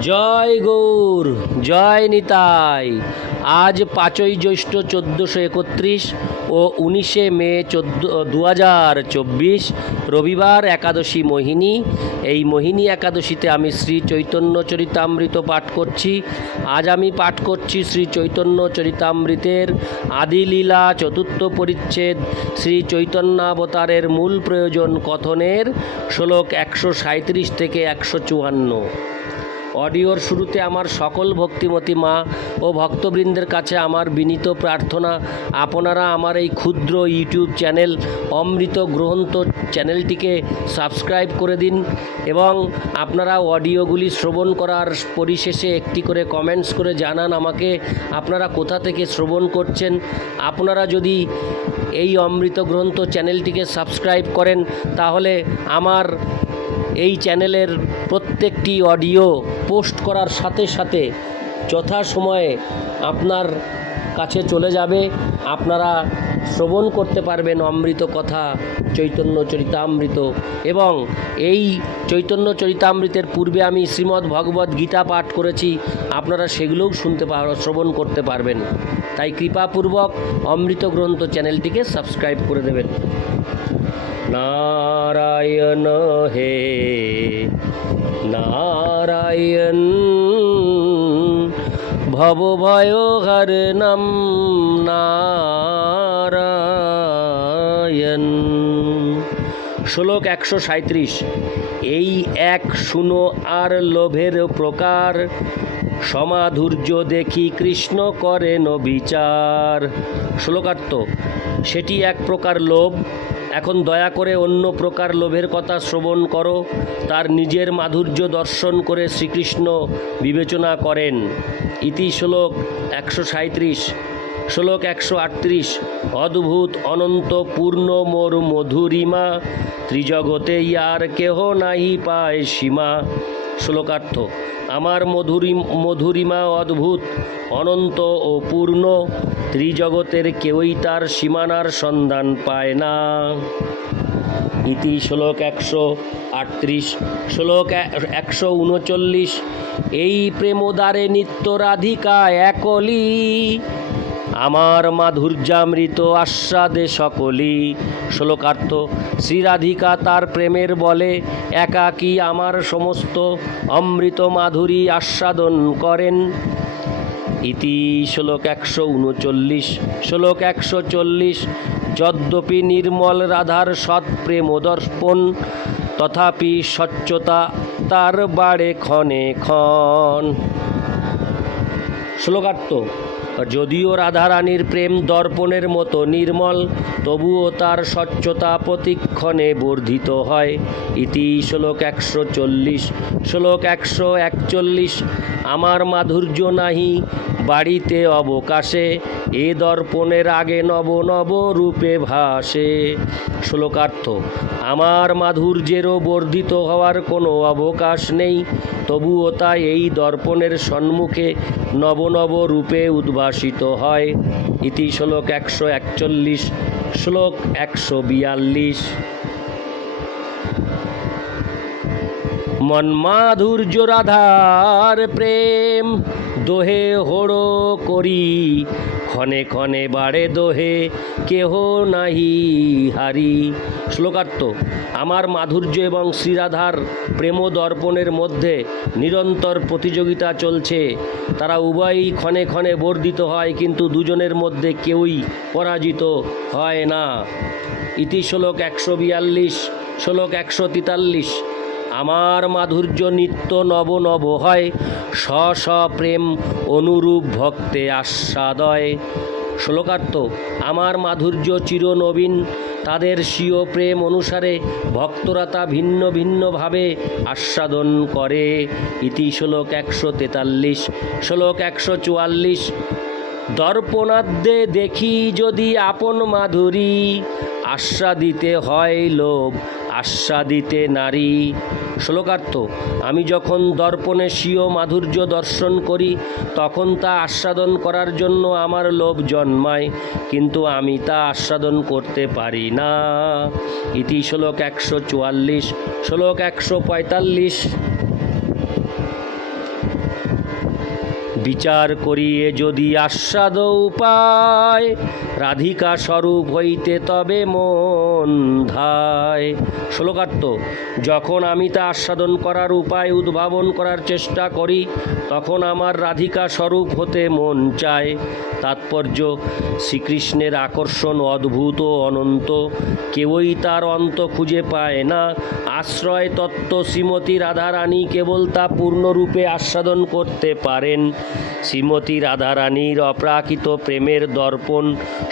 জয় গৌর, জয় নিতাই। আজ পাঁচই জ্যৈষ্ঠ চোদ্দোশো একত্রিশ ও উনিশে মে চোদ্দ দু হাজার চব্বিশ, রবিবার একাদশী মোহিনী। এই মোহিনী একাদশীতে আমি শ্রী চৈতন্য চরিতামৃত পাঠ করছি। আজ আমি পাঠ করছি শ্রী চৈতন্য চরিতামৃতের আদিলীলা চতুর্থ পরিচ্ছেদ, শ্রী চৈতন্যাবতারের মূল প্রয়োজন কথনের, শ্লোক একশো সাঁত্রিশ থেকে একশো চুয়ান্ন। অডিওর শুরুতে আমার সকল ভক্তিমতী মা ও ভক্তবৃন্দের কাছে আমার বিনীত প্রার্থনা, আপনারা আমার এই ক্ষুদ্র ইউটিউব চ্যানেল অমৃত গ্রহন্ত চ্যানেলটিকে সাবস্ক্রাইব করে দিন এবং আপনারা অডিওগুলি শ্রবণ করার পরিশেষে একটি করে কমেন্টস করে জানান আমাকে, আপনারা কোথা থেকে শ্রবণ করছেন? আপনারা যদি এই অমৃত গ্রন্থ চ্যানেলটিকে সাবস্ক্রাইব করেন, তাহলে আমার এই চ্যানেলের প্রত্যেকটি অডিও পোস্ট করার সাথে সাথে যথাসময়ে আপনার কাছে চলে যাবে। আপনারা শ্রবণ করতে পারবেন অমৃত কথা, চৈতন্য চরিতামৃত এবং এই চৈতন্য চরিতামৃতের পূর্বে আমি শ্রীমদ্ ভগবত গীতা পাঠ করেছি। আপনারা সেগুলোও শুনতে পার, শ্রবণ করতে পারবেন। তাই কৃপাপূর্বক অমৃত গ্রন্থ চ্যানেলটিকে সাবস্ক্রাইব করে দেবেন। নারায়ণ হে, নারায়ণ। ভবভয় হর নাম নারায়ণ। শ্লোক একশো সাঁত্রিশ এই এক শুনো আর লোভের প্রকার, সমাধুর্য দেখি কৃষ্ণ করেন বিচার। শ্লোকার্থ, সেটি এক প্রকার লোভ এখন দয়া করে অন্য প্রকার লোভের কথা শ্রবণ করো। তার নিজের মাধুর্য দর্শন করে শ্রীকৃষ্ণ বিবেচনা করেন। ইতি শ্লোক একশো সাঁত্রিশ শ্লোক একশো আটত্রিশ। অদ্ভুত, অনন্ত, পূর্ণ, মোর, মধুরিমা, ত্রিজগতে ইয়ার কেহ নাহি পায় সীমা। শ্লোকার্থ, আমার মধুরি মধুরিমা অদ্ভুত, অনন্ত ও পূর্ণ, ত্রিজগতের কেউই তার সীমানার সন্ধান পায় না। ইতি শ্লোক একশো আটত্রিশ। শ্লোক একশো উনচল্লিশ। এই প্রেমদারে নিত্য রাধিকা একলি। আমার মাধুর্যামৃত আস্বাদে সকলি শ্লোকার্থ। শ্রীরাধিকা তার প্রেমের বলে, একাকী আমার সমস্ত অমৃত মাধুরী আস্বাদন করেন। ইতি শ্লোক একশো উনচল্লিশ। শ্লোক একশো চল্লিশ, যদ্যপি নির্মল রাধার সৎ প্রেম দর্পণ, তথাপি স্বচ্ছতা তার বাড়ে ক্ষণে ক্ষণ। শ্লোকার্থ যদিও রাধারানীর প্রেম দর্পণের মতো নির্মল, তবুও তার স্বচ্ছতা প্রতিক্ষণে বর্ধিত হয়। ইতি শ্লোক একশো চল্লিশ। শ্লোক একশো একচল্লিশ। আমার মাধুর্য নাহি বাড়িতে অবকাশে, এ দর্পণের আগে নব নব রূপে ভাসে। শ্লোকার্থ, আমার মাধুর্যেরও বর্ধিত হওয়ার কোনো অবকাশ নেই, তবুও তা এই দর্পণের সম্মুখে নব নব রূপে উদ্ভাসিত হয়। ইতি শ্লোক একশো একচল্লিশ, শ্লোক একশো বিয়াল্লিশ। মন্মাধুর্য রাধার প্রেম দোহে হোড়ো করি, ক্ষণে ক্ষণে বাড়ে দোহে, কেহ নাহি হারি। শ্লোকার্থ, আমার মাধুর্য এবং শ্রীরাধার প্রেম দর্পণের মধ্যে নিরন্তর প্রতিযোগিতা চলছে। তারা উভয়ই ক্ষণে ক্ষণে বর্ধিত হয়, কিন্তু দুজনের মধ্যে কেউই পরাজিত হয় না। ইতি শ্লোক একশো বিয়াল্লিশ, শ্লোক একশো তেতাল্লিশ। আমার মাধুর্য নিত্য নব নব হয়। স স প্রেম অনুরূপ ভক্তে আস্বাদয়। শ্লোকার্থ, আমার মাধুর্য চিরনবীন তাদের স্বীয় প্রেম অনুসারে ভক্তরা তা ভিন্ন ভিন্নভাবে আস্বাদন করে। ইতি শ্লোক একশো তেতাল্লিশ, শ্লোক একশো চুয়াল্লিশ, দর্পণাদ্যে দেখি যদি আপন মাধুরী, আস্বাদিতে হয় লোভ। আস্বাদিতে নারী। শ্লোকার্থ, আমি যখন দর্পণে স্বীয় মাধুর্য দর্শন করি, তখন তা আস্বাদন করার জন্য আমার লোভ জন্মায়, কিন্তু আমি তা আস্বাদন করতে পারি না। ইতি শ্লোক একশো চুয়াল্লিশ, শ্লোক একশো পঁয়তাল্লিশ। বিচার করিয়ে যদি আস্বাদ উপায়, রাধিকা স্বরূপ হইতে তবে মন ধায়। শ্লোকার্থ, যখন আমি তা আস্বাদন করার উপায় উদ্ভাবন করার চেষ্টা করি, তখন আমার রাধিকা স্বরূপ হতে মন চায়। তাৎপর্য, শ্রীকৃষ্ণের আকর্ষণ অদ্ভুত ও অনন্ত, কেউই তার অন্ত খুঁজে পায় না। আশ্রয় তত্ত্ব শ্রীমতী রাধারানী কেবল তা পূর্ণরূপে আস্বাদন করতে পারেন। শ্রীমতী রাধারানীর অপ্রাকৃত প্রেমের দর্পণ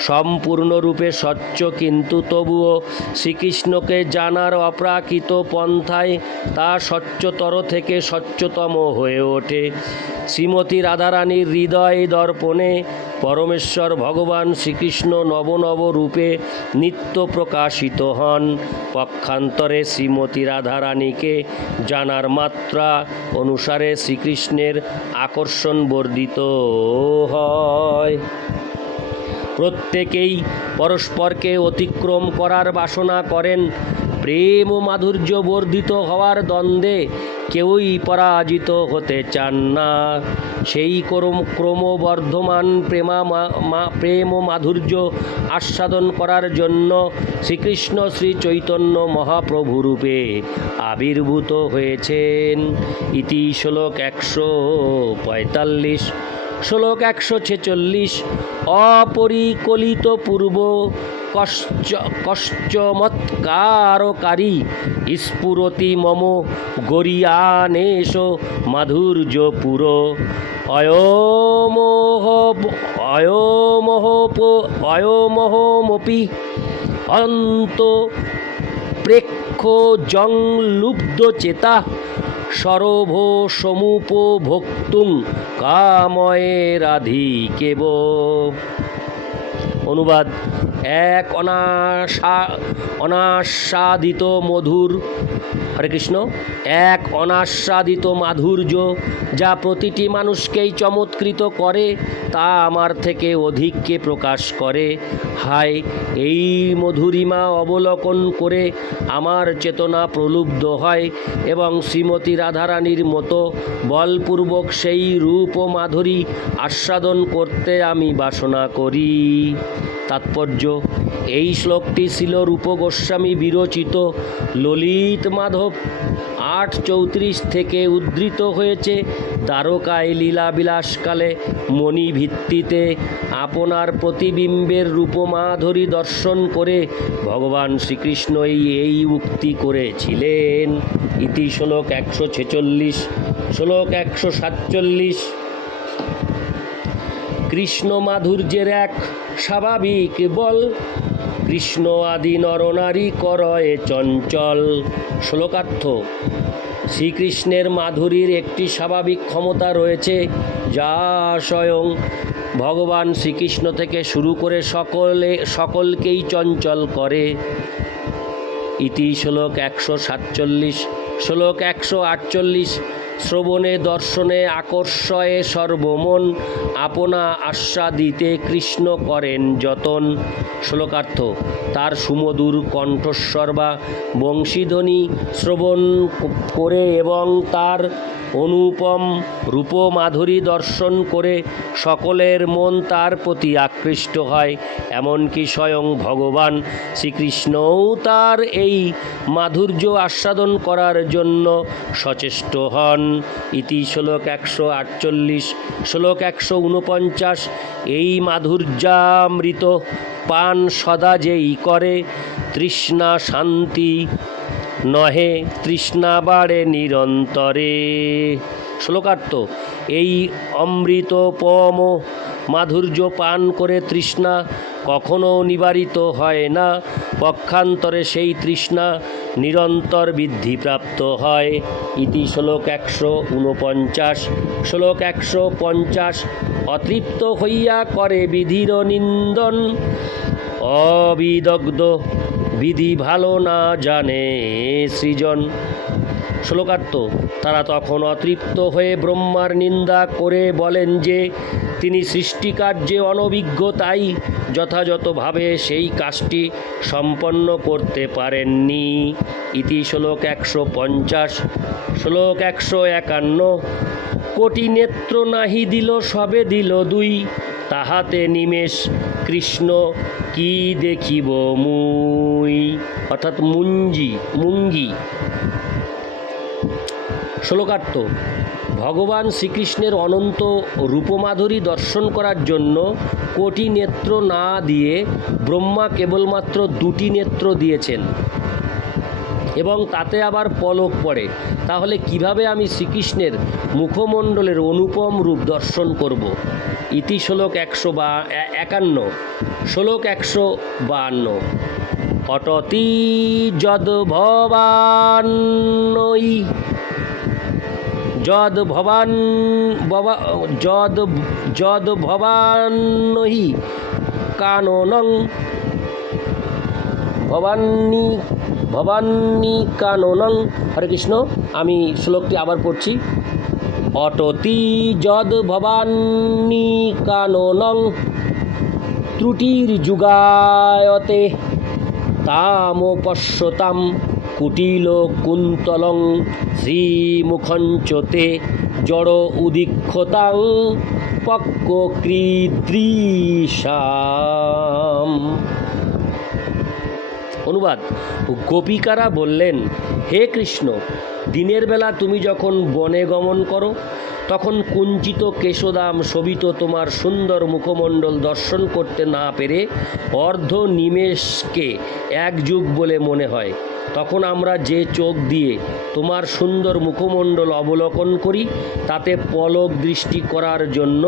সম্পূর্ণরূপে স্বচ্ছ, কিন্তু তবুও শ্রীকৃষ্ণকে জানার অপ্রাকৃত পন্থায় তা স্বচ্ছতর থেকে স্বচ্ছতম হয়ে ওঠে। শ্রীমতী রাধারানীর হৃদয় দর্পণে পরমেশ্বর ভগবান শ্রীকৃষ্ণ নব নব রূপে নিত্য প্রকাশিত হন। পক্ষান্তরে শ্রীমতী রাধারানীকে জানার মাত্রা অনুসারে শ্রীকৃষ্ণের আকর্ষণ বর্ধিত হয়। প্রত্যেকেই পরস্পরকে অতিক্রম করার বাসনা করেন। প্রেম ও মাধুর্য বর্ধিত হওয়ার দ্বন্দ্বে কেউই পরাজিত হতে চান না। সেই ক্রম ক্রমবর্ধমান প্রেমা প্রেম ও মাধুর্য আস্বাদন করার জন্য শ্রীকৃষ্ণ শ্রী চৈতন্য মহাপ্রভুরূপে আবির্ভূত হয়েছেন। ইতি শ্লোক একশো পঁয়তাল্লিশ। শ্লোক একশো ছেচল্লিশ, অপরিকলিত পূর্ব কশ্চ কশ্চমৎকারকারী স্ফুরতি মম গরিয়ানেশ মাধুর্য পুর অয়মোহ অয়মোহ অয়মোহমপি অন্ত প্রেক্ষ জং লুব্ধ চেতা সরভ সমুপভোক্তুং কাময়ে রাধিকেব। অনুবাদ এক অনাশা অনাস্বাদিত মধুর। হরে কৃষ্ণ। এক অনাস্বাদিত মাধুর্য যা প্রতিটি মানুষকেই চমৎকৃত করে, তা আমার থেকে অধিককে প্রকাশ করে। হায়, এই মধুরিমা অবলোকন করে আমার চেতনা প্রলুব্ধ হয় এবং শ্রীমতী রাধারানীর মতো বলপূর্বক সেই রূপ ও মাধুরী আস্বাদন করতে আমি বাসনা করি। তাৎপর্য, এই শ্লোকটি ছিল রূপ গোস্বামী বিরচিত ললিত মাধব। আট চৌত্রিশ থেকে উদ্ধৃত হয়েছে দ্বারকায় লীলা বিলাসকালে মণি ভিত্তিতে আপনার প্রতিবিম্বের রূপমাধুরী দর্শন করে ভগবান শ্রীকৃষ্ণ এই এই উক্তি করেছিলেন। ইতি শ্লোক একশো ছেচল্লিশ, শ্লোক একশো সাতচল্লিশ। কৃষ্ণ মাধুর্যের এক স্বাভাবিক বল। কৃষ্ণ আদি নরনারী করয়ে চঞ্চল। শ্লোকার্থ, শ্রীকৃষ্ণের মাধুরীর একটি স্বাভাবিক ক্ষমতা রয়েছে, যা স্বয়ং ভগবান শ্রীকৃষ্ণ থেকে শুরু করে সকলে, সকলকেই চঞ্চল করে। ইতি শ্লোক একশো সাতচল্লিশ, শ্লোক একশো আটচল্লিশ শ্রবণে, দর্শনে, আকর্ষয়ে সর্বমন আপনা আস্বাদিতে কৃষ্ণ করেন যতন। শ্লোকার্থ, তার সুমধুর কণ্ঠস্বর বা বংশীধ্বনি শ্রবণ করে এবং তার অনুপম রূপ মাধুরী দর্শন করে সকলের মন তার প্রতি আকৃষ্ট হয়। এমনকি স্বয়ং ভগবান শ্রীকৃষ্ণও তার এই মাধুর্য আস্বাদন করার জন্য সচেষ্ট হন। ইতি শ্লোক একশো আটচল্লিশ, শ্লোক একশো উনপঞ্চাশ, এই মাধুর্যামৃত পান সদা যেই করে, তৃষ্ণা শান্তি নহে তৃষ্ণা বাড়ে নিরন্তরে। শ্লোকার্থ, এই অমৃতপম মাধুর্য পান করে তৃষ্ণা কখনো নিবারিত হয় না। পক্ষান্তরে সেই তৃষ্ণা নিরন্তর বৃদ্ধিপ্রাপ্ত হয়। ইতি শ্লোক একশো উনপঞ্চাশ। শ্লোক একশো পঞ্চাশ, অতৃপ্ত হইয়া করে বিধির নিন্দন। অবিদগ্ধ বিধি ভালো না জানে সৃজন। শ্লোকার্থ, তারা তখন অতৃপ্ত হয়ে ব্রহ্মার নিন্দা করে বলেন যে, তিনি সৃষ্টিকার্যে অনভিজ্ঞ, তাই যথাযথভাবে সেই কাজটি সম্পন্ন করতে পারেননি। ইতি শ্লোক একশো পঞ্চাশ। শ্লোক একশো একান্ন, কোটি নেত্র নাহি দিল, সবে দিল দুই। তাহাতে নিমেষ, কৃষ্ণ কি দেখিব মুই? অর্থাৎ মুঞ্জি, মুঙ্গি। শ্লোকার্থ, ভগবান শ্রীকৃষ্ণের অনন্ত রূপমাধুরী দর্শন করার জন্য কোটি নেত্র না দিয়ে ব্রহ্মা কেবলমাত্র দুটি নেত্র দিয়েছেন। এবং তাতে আবার পলক পড়ে। তাহলে কীভাবে আমি শ্রীকৃষ্ণের মুখমণ্ডলের অনুপম রূপ দর্শন করব? ইতি শ্লোক একশো বা একান্ন। শ্লোক একশো বাহান্ন অটতি যদ ভবান্নই যদ ভবান ভবা, যদ যদ ভবান্নহি কাননং ভবান্নি ভবান্নি কাননং। হরে কৃষ্ণ, আমি শ্লোকটি আবার পড়ছি। অটতি যদ ভবান্নি কাননং, ত্রুটির যুগায়তে তামপশ্যতাম কুটিল কুন্তলং, শ্রীমুখঞ্চতে জড় উদীক্ষতাং পক্ক কৃদৃশাম অনুবাদ। গোপিকারা বললেন, হে কৃষ্ণ, দিনের বেলা তুমি যখন বনে গমন করো, তখন কুঞ্চিত কেশদাম শোভিত তোমার সুন্দর মুখমণ্ডল দর্শন করতে না পেরে অর্ধ নিমেষকে এক যুগ বলে মনে হয়। তখন আমরা যে চোখ দিয়ে তোমার সুন্দর মুখমণ্ডল অবলোকন করি, তাতে পলক দৃষ্টি করার জন্য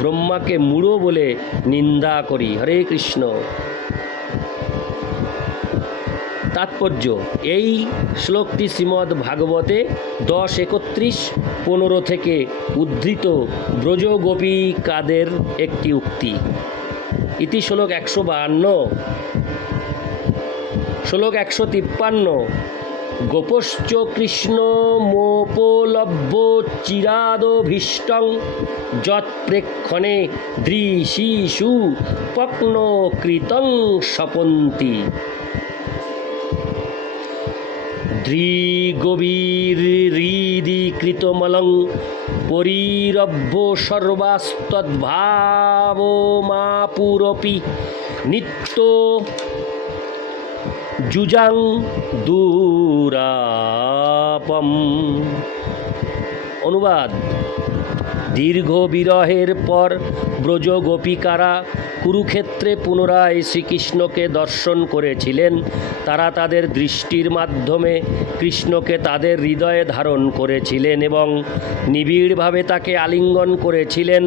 ব্রহ্মাকে মূঢ় বলে নিন্দা করি। হরে কৃষ্ণ। তাৎপর্য। এই শ্লোকটি শ্রীমদ্ ভাগবতে দশ একত্রিশ পনেরো থেকে উদ্ধৃত ব্রজগোপিকাদের একটি উক্তি। ইতি শ্লোক একশো বাহান্ন। শ্লোক একশো তিপ্পান্ন। গোপশ্চ কৃষ্ণ মোপলভ্য চিরাদভীষ্টং যৎপ্রেক্ষণে দৃশিষু পক্ন কৃতং স্বপন্তি দৃগভীরীকৃতমলং পরিরভ্য সর্বাস্তদ্ভাবমাপুরপি নিত্য যুজাং দূরাপম। অনুবাদ দীর্ঘ বিরহের পর ব্রজ গোপিকারা কুরুক্ষেত্রে পুনরায় শ্রীকৃষ্ণকে দর্শন করেছিলেন। তারা তাদের দৃষ্টির মাধ্যমে কৃষ্ণকে তাদের হৃদয়ে ধারণ করেছিলেন এবং নিবিড়ভাবে তাকে আলিঙ্গন করেছিলেন।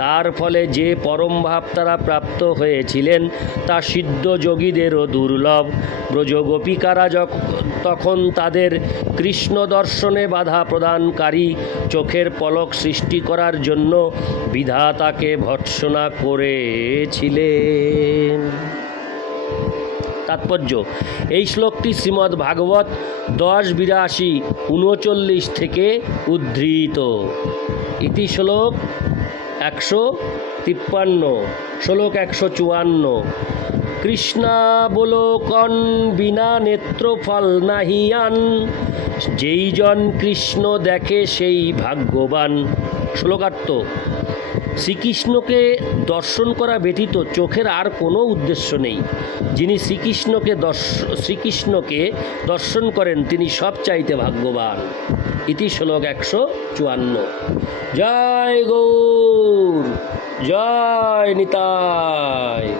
তার ফলে যে পরম ভাব তারা প্রাপ্ত হয়েছিলেন, তা সিদ্ধ যোগীদেরও দুর্লভ। ব্রজ গোপিকারা তখন তাদের কৃষ্ণ দর্শনে বাধা প্রদানকারী চোখের পলক সৃষ্টি করার জন্য বিধাতাকে ভৎসনা করেছিলেন। তাৎপর্য, এই শ্লোকটি শ্রীমদ্ ভাগবত দশ বিরাশি উনচল্লিশ থেকে উদ্ধৃত। ইতি শ্লোক একশো তিপ্পান্ন, শ্লোক একশো চুয়ান্ন। কৃষ্ণাবলোকন বিনা নেত্রফল নাহিয়ান যেই জন কৃষ্ণ দেখে সেই ভাগ্যবান। শ্লোকার্থ শ্রীকৃষ্ণকে দর্শন করা ব্যতীত চোখের আর কোনো উদ্দেশ্য নেই। যিনি শ্রীকৃষ্ণকে দর্শ, শ্রীকৃষ্ণকে দর্শন করেন, তিনি সব চাইতে ভাগ্যবান। ইতি শ্লোক একশো চুয়ান্ন। জয় গৌর, জয় নিতাই।